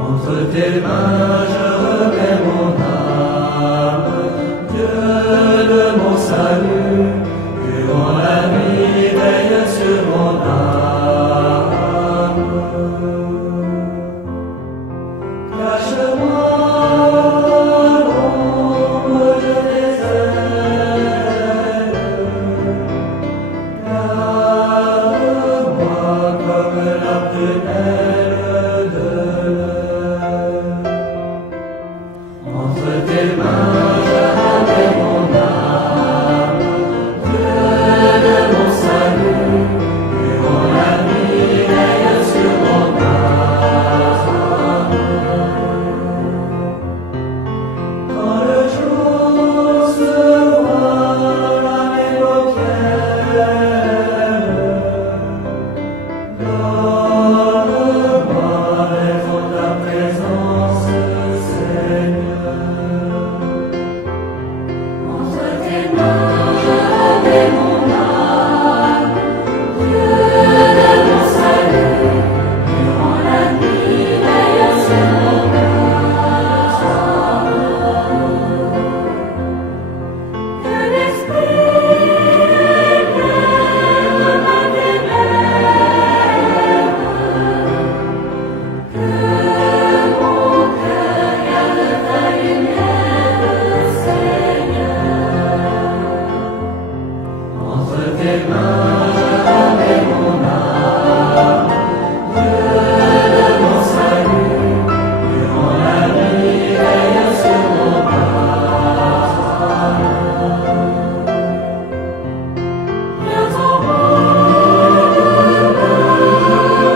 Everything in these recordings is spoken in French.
Entre tes mains je remets mon âme, Dieu de mon salut, durant la nuit veille sur mon âme. Cache-moi l'ombre de tes ailes, garde-moi comme la prunelle de l'œil. Entre tes mains je remets mon âme, Dieu de mon salut, durant la nuit veille sur mon âme. Quand le jour se voile à mes paupières, donne-moi l'effort de ta présence, Seigneur. Entre tes mains je remets mon âme, Dieu de mon salut, durant la nuit veille sur mon âme. Que l'Esprit éclaire ma ténèbre, que mon cœur garde ta lumière, Seigneur. Entre tes mains je remets mon âme, Dieu de mon salut, durant la nuit veille sur mon âme. Viens en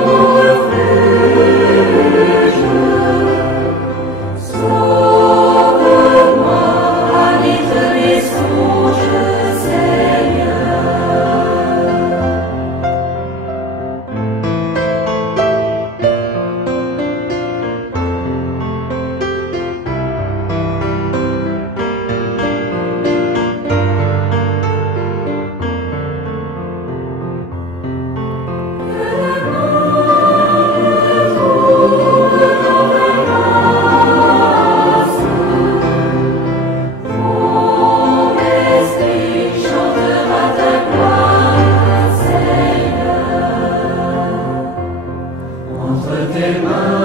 mon refuge, sauve-moi, ranise mes songes, Seigneur. Que le monde trouve dans ta grâce, mon esprit chantera ta gloire, Seigneur. Entre tes mains